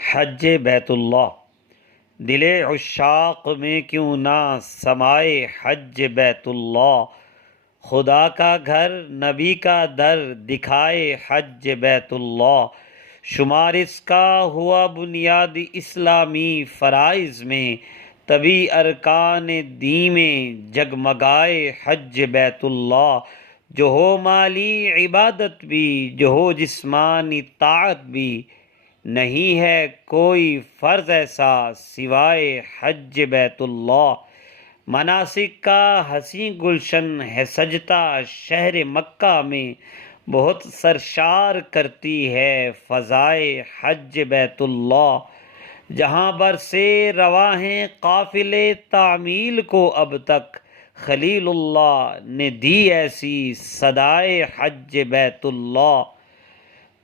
حج بیت اللہ، دل عشاق میں کیوں نہ سمائے حج بیت اللہ، خدا کا گھر نبی کا در دکھائے حج بیت اللہ، شمار اس کا ہوا بنیاد اسلامی فرائض میں، تبھی ارکان دین میں جگمگائے حج بیت اللہ، جو ہو مالی عبادت بھی جو ہو جسمانی طاعت بھی، نہیں ہے کوئی فرض ایسا سوائے حج بیت اللہ، مناسک کا حسین گلشن ہے سجدہ شہر مکہ میں، بہت سرشار کرتی ہے فضائے حج بیت اللہ، جہاں بر سے رواں ہیں قافلے تعمیل کو اب تک، خلیل اللہ نے دی ایسی صدائے حج بیت اللہ،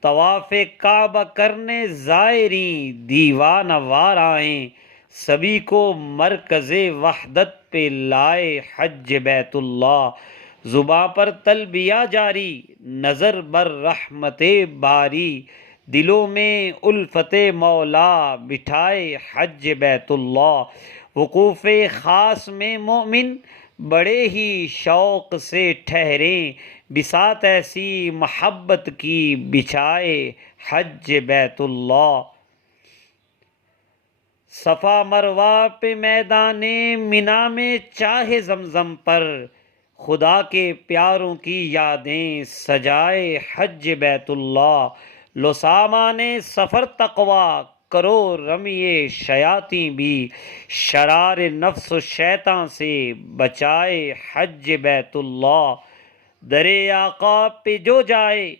طواف کعبہ کرنے زائرین دیوانہ وار آئیں، سبھی کو مرکز وحدت پہ لائے حج بیت اللہ، زباں پر تلبیہ جاری نظر بر رحمت باری، دلوں میں الفت مولا بٹھائے حج بیت اللہ، وقوف خاص میں مومن بڑے ہی شوق سے ٹھہریں، بساط ایسی محبت کی بچھائے حج بیت اللہ، صفا مروہ پہ میدان منا میں چاہے زمزم پر، خدا کے پیاروں کی یادیں سجائے حج بیت اللہ، لو سامان سفر تقویٰ کرو رمی شیاطیں بھی، شرار نفس و شیطان سے بچائے حج بیت اللہ، در آقا پہ جو جائے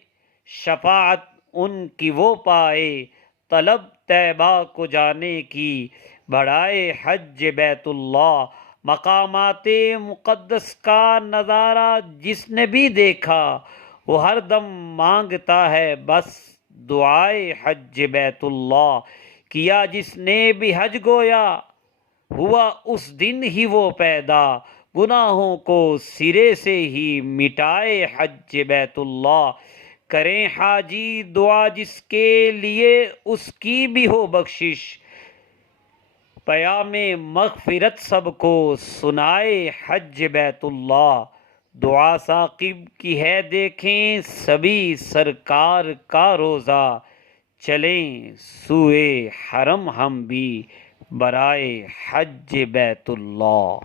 شفاعت ان کی وہ پائے، طلب طیبہ کو جانے کی بڑھائے حج بیت اللہ، مقامات مقدس کا نظارہ جس نے بھی دیکھا وہ ہر دم مانگتا ہے بس دعائے حج بیت اللہ، کیا جس نے بھی حج گویا ہوا اس دن ہی وہ پیدا، گناہوں کو سرے سے ہی مٹائے حج بیت اللہ، کریں حاجی دعا جس کے لیے اس کی بھی ہو بخشش، پیام مغفرت سب کو سنائے حج بیت اللہ، دعا ثاقب کی ہے دیکھیں سبھی سرکار کا روزہ، چلیں سوئے حرم ہم بھی برائے حج بیت اللہ۔